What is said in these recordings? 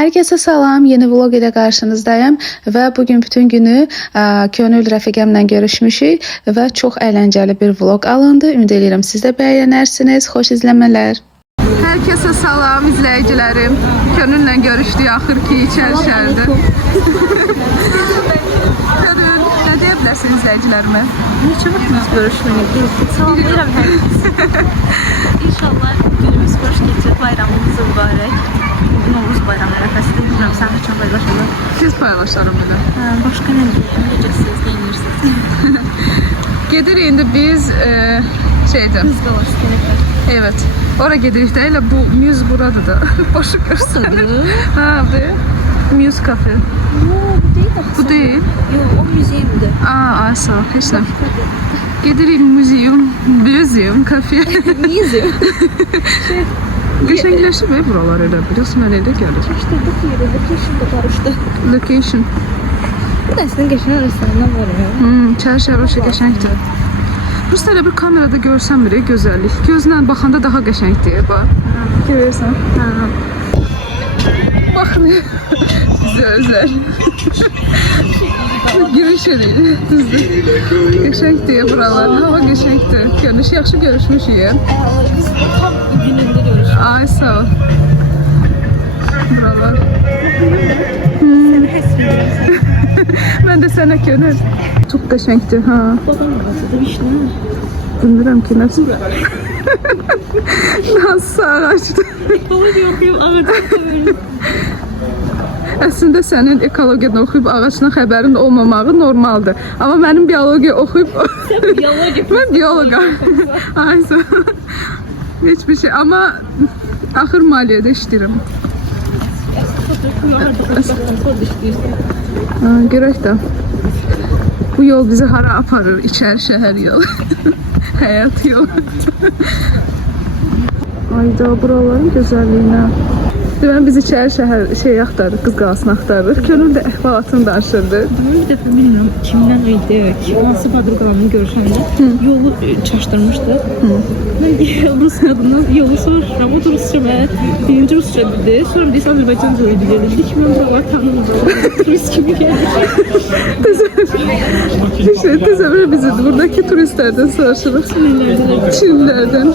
Herkese salam, yeni vlog ile karşınızdayım ve bugün bütün günü Könül rəfiqəmlə görüşmüşük ve çok eğlenceli bir vlog alındı. Ümid edirəm siz de beğenirsiniz. Hoş izlemeler. Herkese salam izleyicilerim. Könül'le görüştük axırki içerişərdə. Könül, ne diyebilirsin izleyicilerime? Neçə vaxtımız görüşməyik. Salamlayıram hər kəsi. İnşallah günümüz xoş keçir, bayramımız mübarək. Novruz bayramı ərəfəsində bilmirəm, sən üçün paylaşalım. Siz paylaşarım elə. Başqa nə deyim, necəsiniz, deyinirsiniz. Gedirik indi biz şeydə. Biz qalasınız. Evet. Oraya gedirik də elə bu Muse buradır da. Boşu görsənir. Ha, bu Muse kafe. Yox, bu deyil axı. Bu deyil. Yox, o müzeyimdir. Ay sağ ol, heç nə. Gedirik muzeum kafeye. Müzeyim. Qəşəngləşib buralar elə biliyorsun, mən elə gəlir. İşte bu yeri, location'da qarışdı. Location. Bu da əslində qəşəng restoranlar var ya. Çərşəvə qəşəngdir. Burası elə bir kamerada görsən bir gözəllik. Gözlə baxanda daha qəşəngdir. Bax. Görürsən? Baxın. Gözəl. Giriş edir. Düzdür. Qəşəngdir buralar. Hava qəşəngdir. Görünüş yaxşı görüşmüşük. Biz tam günündə görüşürük. Ay sağ ol. Buralar. Səni həsr edirəm. Mən də sənə Könül. Çox qəşəngdir, ha. Babam ağacıdır, vişnə. Bilmirəm ki, nəsə. Nasıl ağacdır? Baba yoxuyum, ağacıdır. Əslində sənin ekologiyadan oxuyub ağacdan xəbərin olmamağı normaldır. Amma mənim biologiya oxuyub... Sən biologiya. Mən biologam. Ay sağ ol. Hiçbir şey. Amma axır maliyyədə işləyirəm. Görək də. Bu yol bizi hara aparır? İçəri şəhər yolu. Həyat yolu. Ayda buraların gözəlliyinə. Deməli biz içəri şəhər axtarırıq, qız qalasını axtarırıq. Könül də əhvalatını danışırdı. Bir dəfə bilmirəm kimdən idi, hansı padruqamı görüşəndə yolu çaşdırmışdı. Mən rus qadından yolu soruşuram, o da rusça və birinci rusça dedi. Sonra deyirsə Azərbaycanca idi, dedi ki, mən buralar tanımıyorum, turist kimi gəlmişəm. Təsəvvür bizi buradakı turistlərdən soruşuruq. Çinlilərdən.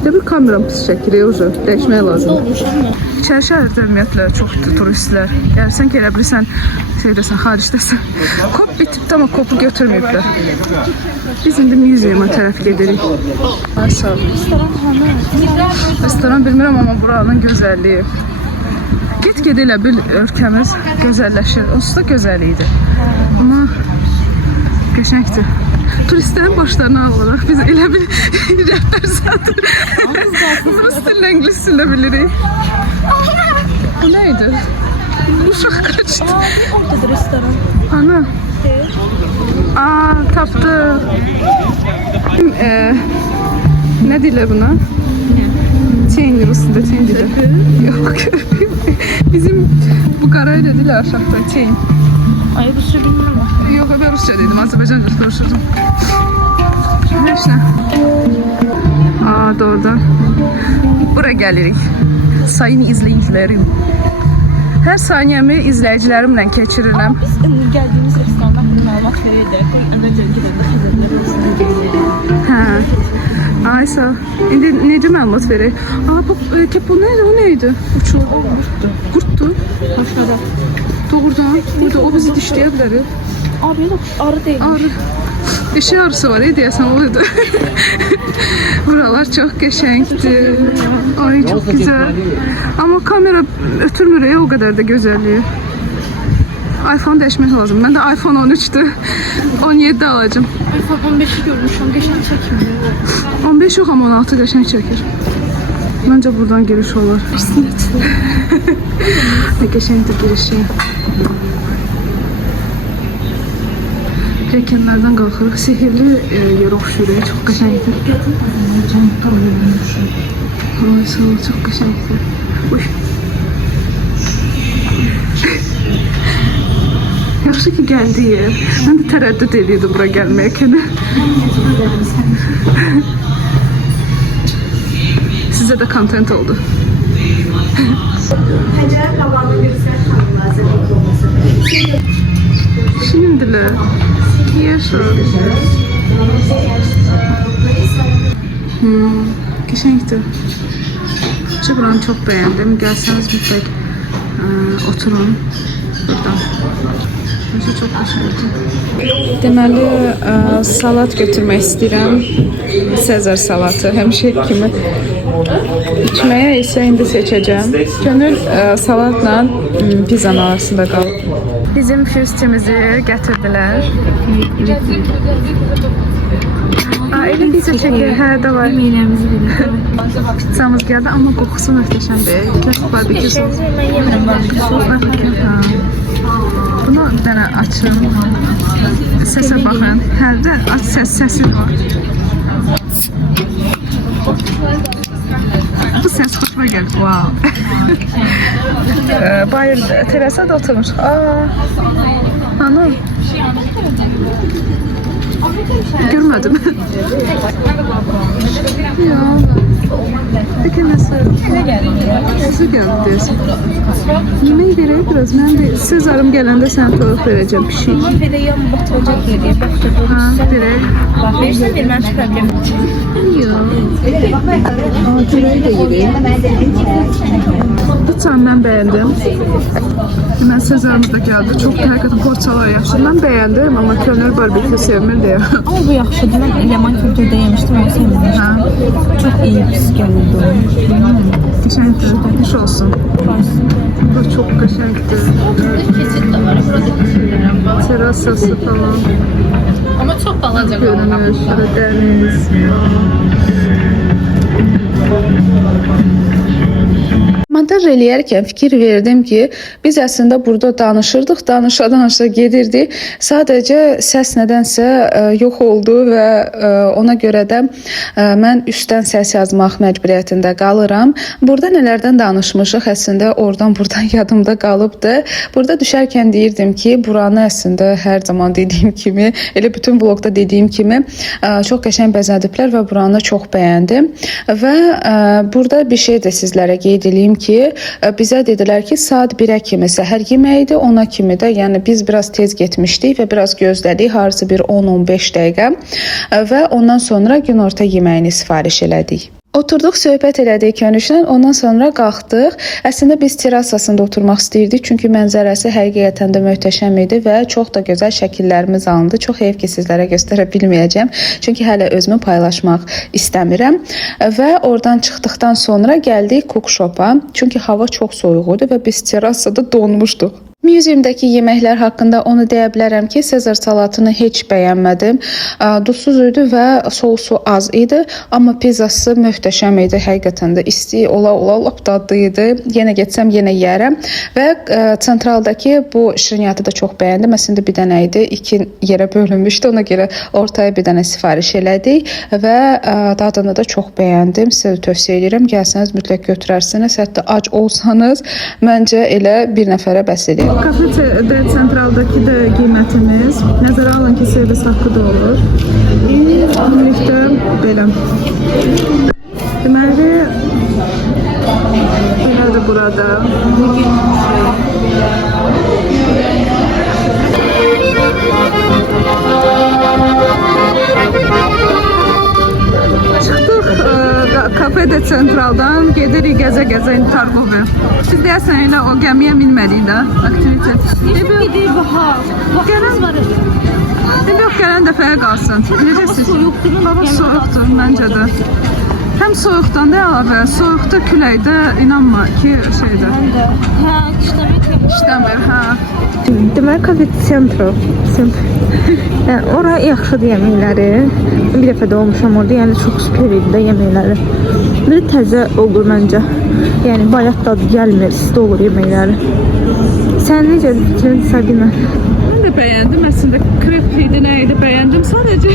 Bir kameram pis çəkilir, dəyişmək lazım. İçəri şəhərdə ümumiyyətlə çoxdur turistlər. Gəlirsən ki, elə bilirsən, şeydəsən, xaricdəsən. Kop bitibdə, amma kopu götürməyiblər. Biz indi muzeuma tərəf gedirik. Ay sağ ol. Restoran hanı? Restoran bilmirəm, amma buranın gözəlliyi. Get-ged elə bil ölkəmiz gözəlləşir. Onsuz da gözəl idi. Amma qəşəngdir. Turistlərin başlarına alırıq. Biz elə bir rəhbər satır. Rus dilini, İngilis dilini bilirik. Bu neydi? Uşaq kaçtı. Oradadır restoran. Ana. Tapdı. Ne deyirlər buna? Çeyin Rus dilində, çeyin dilində. Yox. Bizim bu qarayla deyirlər aşağıda, çeyin. Ay Rusça bilmirəm. Yox, ben Rusça dedim, Azərbaycanca soruşurdum. Heç nə. Doğrudan. Bura gəlirik. Sayın izləyicilərim. Hər saniyəmi izləyicilərimlə keçirirəm. Biz gəldiyimiz restorandan məlumat verirdik. Əvvəlcə Hə. Ay sağ ol. İndi necə məlumat verək? Bu neydi? O neydi? Uçur. Qurtdur. Aşağıda. Doğrudan. Burada o bizi dişləyə bilər. Abi yox, arı deyil. Arı. Dişi arısı var, deyəsən oluyordu. Buralar çox qəşəngdir. Ay çox güzel. Amma kamera ötürmür o kadar da gözəlliyi. iPhone dəyişmək lazım. Mən də iPhone 13'dür. 17 alacağım. iPhone 15'i görmüşəm, qəşəng çəkmir. 15 yox, amma 16 qəşəng çəkir. Məncə buradan giriş olur. Ne qəşəngdir girişi. Pilləkənlərdən qalxırıq. Sehirli yer oxşuyur. Çox qəşəngdir. Ay sağ ol, çox qəşəngdir. Uy. Yaxşı ki gəldik. Mən də tərəddüd edirdim bura gəlməyə. Sizə də content oldu. Pəncərə qabağına göstərək lazım olması. Şimdiler. Yaşa. Qəşəngdir. Buranı çok beğendim. Gelseniz mütləq oturun buradan. Bence çok qəşəngdir. Deməli, salat götürmək istəyirəm. Sezar salatı. Həmişə kimi. İçməyə isə indi seçəcəm. Könül salatla pizzanın arasında qalıb. Bizim füstimizi gətirdilər. Elə pizza çəkir, hə, da var. Yeməklərimizi verir. Pizzamız gəldi, amma qoxusu möhtəşəmdir. Kök barbekü sos. Mən yemirəm barbekü sos. Bunu bir dənə açın. Səsə baxın. Hər də aç səsi var. Bu ses xoşuma gəldi. Wow. Bayır terasa da oturmuş. Hanım. Görmedim. Ya. Peki nasıl? Ne geldi? Nasıl geldi diyorsun? Yemeği vereyim biraz. Ben de Sezar'ım gelende sen tavuk vereceğim bir şey. Amma verəyəm batıracaq yeri. Ha, vereyim. Bax, verirsən ver, mən çıxaracağım. Çöreği de yiyeyim. Lütfen ben beğendim. Hemen Sezar'ımız da geldi. Çok hakikaten porçalar yaxşı. Ben beğendim ama Könül barbekü sevmir diye. Amma bu yaxşıdır. Mən Ləman kültürdə yemişdim, onu sevmişdim. Ha. Çox iyi pis gəlirdi o. Teşekkür etmiş olsun. Bu da çok qəşəngdir. Keçid də var, burada keçirlərəm var. Terasası falan. Amma çox balaca Görünür. Şurada deniz. Montaj eləyərkən fikir verdim ki, biz əslində burada danışırdıq, danışa gedirdik. Sadəcə səs nədənsə yox oldu və ona görə də mən üstdən səs yazmaq məcburiyyətində qalıram. Burada nələrdən danışmışıq, əslində oradan-buradan yadımda qalıbdı. Burada düşərkən deyirdim ki, buranı əslində hər zaman dediyim kimi, elə bütün vlogda dediyim kimi çox qəşəng bəzədiblər və buranı çox bəyəndim. Və burada bir şey də sizlərə qeyd edeyim ki, bizə dedilər ki, saat 1-ə kimi səhər yeməyidir, 10-a kimi də, yəni biz biraz tez getmişdik və biraz gözlədik, harcı bir 10-15 dəqiqə və ondan sonra günorta yeməyini sifariş elədik. Oturduq, söhbət elədik Könüşlə, ondan sonra qalxdıq. Əslində biz terasasında oturmaq istəyirdik, çünki mənzərəsi həqiqətən də möhtəşəm idi və çox da gözəl şəkillərimiz alındı. Çox heyf ki, sizlərə göstərə bilməyəcəm, çünki hələ özümü paylaşmaq istəmirəm. Və oradan çıxdıqdan sonra gəldik cook-shop'a, çünki hava çox soyuq idi və biz terasada donmuşduq. Museumdakı yeməklər haqqında onu deyə bilərəm ki, Sezar salatını heç bəyənmədim. Duzsuz idi və sousu az idi, amma pizzası möhtəşəm idi. Həqiqətən də isti ola lap dadlı idi. Yenə getsəm yenə yeyərəm və sentraldakı bu şirniyyatı da çox bəyəndim. Əslində bir dənə idi, 2 yerə bölünmüşdü. Ona görə ortaya bir dənə sifariş elədik və dadını da çox bəyəndim. Sizə də tövsiyə edirəm. Gəlsəniz mütləq götürərsiniz. Hətta ac olsanız, məncə elə bir nəfərə bəs edir. Kafede sentraldaki de qiymətimiz. Nəzərə alın ki, servis haqqı da olur. Ümumilikdə belə. Deməli, belədir burada. Kafede Central'dan gedirik gəzə-gəzə Targov'a. Biz deyəsən elə o gəmiyə minmədik də, aktivite. Vaxtımız var. Yox, gələn dəfəyə qalsın. Necəsiz? Hava soyuqdur, məncə də. Həm soyuqdan da əlavə, soyuqda küləkdə inanma ki, şeydə. Hə, İşləmir, hə. Deməli, Kafede Central. Yəni, ora yaxşıdır yeməkləri. Bir dəfə də olmuşam orada, yəni çox süper idi də yeməkləri. Bir də təzə olur məncə. Yəni, bayat dadı gəlmir, isti olur yeməkləri. Sən necə fikrin, Sabina? Mən də bəyəndim, əslində krep idi, nə idi, bəyəndim. Sadəcə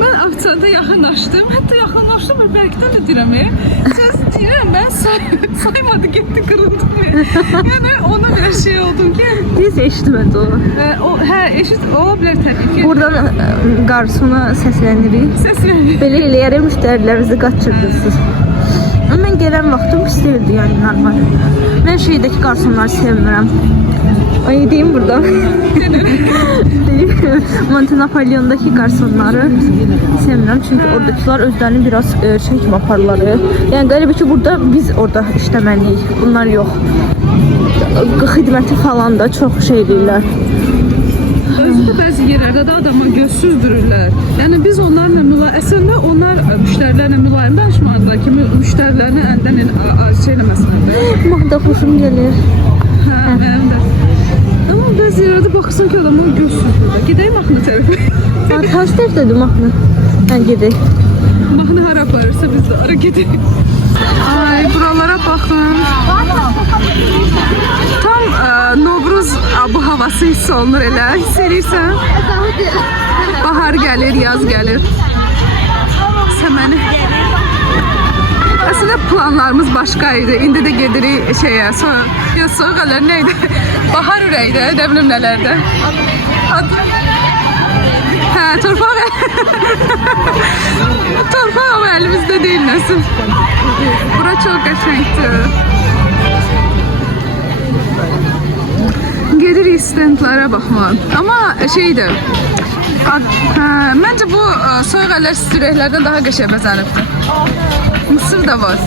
mən afisanta yaxınlaşdım. Hətta yaxınlaşdım, bəlkədən də deyirəm. Söz deyirəm, mən saymadı, getdi, qırıldı. Yəni ona bir şey oldum ki... Biz eşitmədi o. Hə, eşit, ola bilər təbii ki. Buradan qarsona səslənirik. Səslənir. Belə eləyərək müştərilərinizi qaçırdırsınız. Mən gələn vaxtım pis değildi yani normal. Ben şeydeki garsonları sevmirəm. Ay deyim buradan. Monte Napoleon'daki garsonları sevmirəm çünkü oradakiler özlerini biraz şey kimi aparırlar. Yani qəribə ki burada biz orada işləməliyik. Bunlar yok. Xidməti falan da çok şey deyirlər. Özü də bəzi yerlərdə də adama gözsüzdürürlər. Yəni biz onlarla əslində onlar müştərilərlə mülayim danışmalıdırlar ki, müştərilərini əldən şey eləməsinlər. Mahda xoşum gəlir. Hə, mənim də. Amma bəzi yerlərdə baxırsan ki, adama gözsüzdürürlər. Gedək mahnı tərəfə. Hansı tərəfdədir mahnı? Hə, gedək. Mahnı hara aparırsa biz də ara gedək. Ay, buralara baxın. Tam Novruz bu havası hiss olunur elə. Hiss edirsən? Bahar gəlir, yaz gəlir. Səməni. Əslində planlarımız başqa idi. İndi də gedirik şeyə, soğuq əllər nə idi? Bahar ürəkdə, nə bilim nələrdə. Hə, torpaq. Torpaq ama əlimizdə deyil nəsil. Bura çox qəşəngdir. Gedirik stendlara baxmaq. Amma şeydir. Məncə bu soyuq əllər stürəklərdən daha qəşəng bəzənibdir. Mısır da var.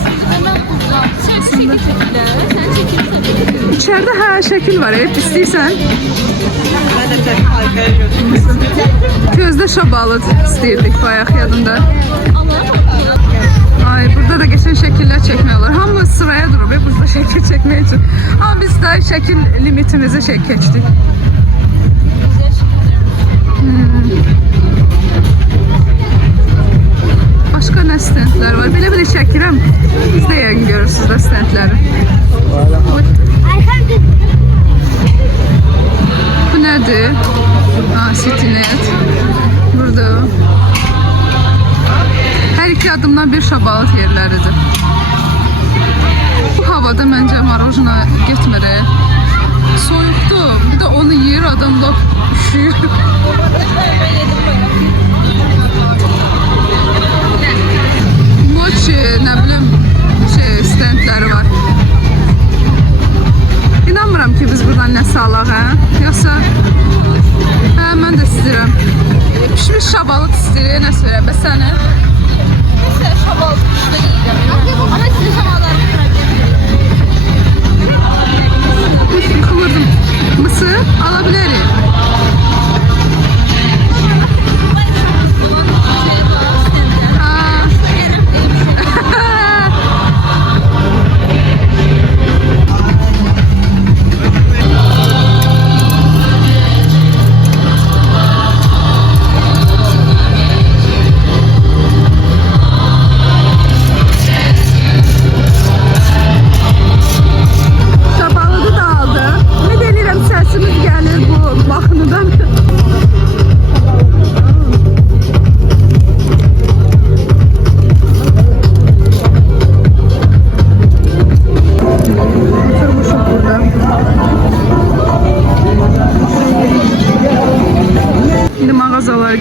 İçəridə hə şəkil var, istəyirsən. Gözdə şabalıd istəyirdik bayaq yadında. Ay, burada da geçen şəkillər çəkmək olur. Hamı sıraya durub burada şəkil çəkmək üçün. Amma biz də şəkil limitimizi keçdik. Başqa nə stendlər var? Belə çəkirəm. Siz də yəqin görürsünüz də stendləri. Bu nədir? Citynet. Burada. Hər iki adımdan bir şabalıt yerləridir. Bu havada məncə marojna getmir. Soyuqdur. Bir də onu yeyir adam da üşüyür. Mochi, nə bilim, stendləri var. İnanmıram ki biz buradan nəsə alaq, hə? Yoxsa? Hə, mən də istəyirəm. Pişmiş şabalıt istəyir, nə söyləyəm, bəs səni? Mesela şabalıt da yiyeceğim. Ama size şabalığı bırakabilirim. Kıvırdım. Mısır alabilirim.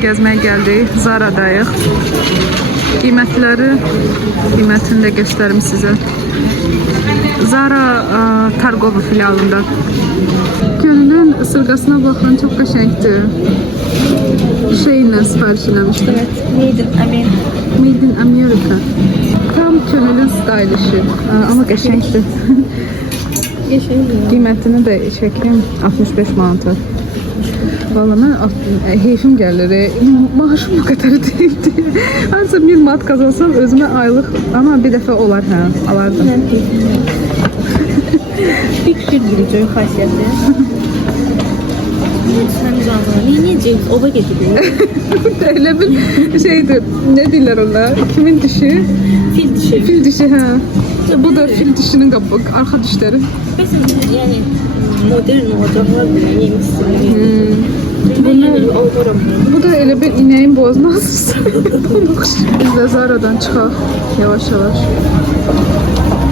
Gezmeye geldik. Zara'dayıq. Qiymətini də göstərim sizə. Zara Targovo filialında. Gönülün ısırgasına baxın, çox qəşəngdir. Şeylə sifariş eləmişdim. Evet, Made in America. Made in America. Tam Gönülün stylişi. Ama qəşəngdir. Qiymətini də çəkeyim. 65 manata. Valla mən heyfim gəlir. Maaşım bu kadar değildi. Harca 1000 manat kazansam özüme aylık ama bir dəfə olar hə, alardım. Bir kişi bileceğim xasiyyəti. Sen niye James Oba getiriyor? Elə bir şeydir. Ne deyirlər onlar? Kimin dişi? Fil dişi. Fil dişi hə. Bu da fil dişinin arka dişleri. Mesela yani modern olacaklar bile yeni isimleri. Bu da elə bir ineğin boğazına asılsın. Biz de Zara'dan çıxaq yavaş yavaş.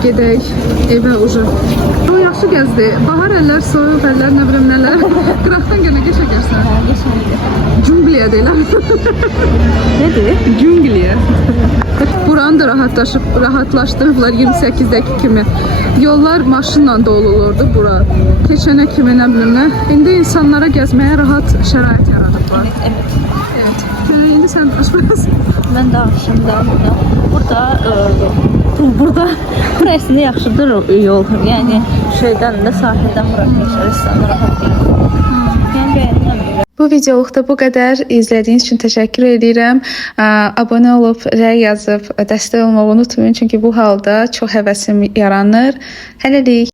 gedək evə ucu. O yaxşı gəzdi. Bahar əllər, soyuq əllər, nə bilim nələr. Qıraqdan gənə keçərsən. Cüngliyə deyiləm. Nədir? Cüngliyə. Buranı da rahatlaşdırıblar 28-dəki kimi. Yollar maşınla dolu olurdu bura. Keçənə kimi nə bilim nə. İndi insanlara gəzməyə rahat şərait yaradıblar. Evet. Evet. İndi sən aşpaz. Mən danışım da burada burası yaxşıdır yol. Yəni şeydən də sahildən bura keçir, insanlar rahat deyil. Yəni bəyənirəm. Bu videoluqda bu qədər. İzlədiyiniz üçün təşəkkür edirəm. Abunə olub, rəy yazıb, dəstək olmağı unutmayın. Çünki bu halda çox həvəsim yaranır. Hələlik.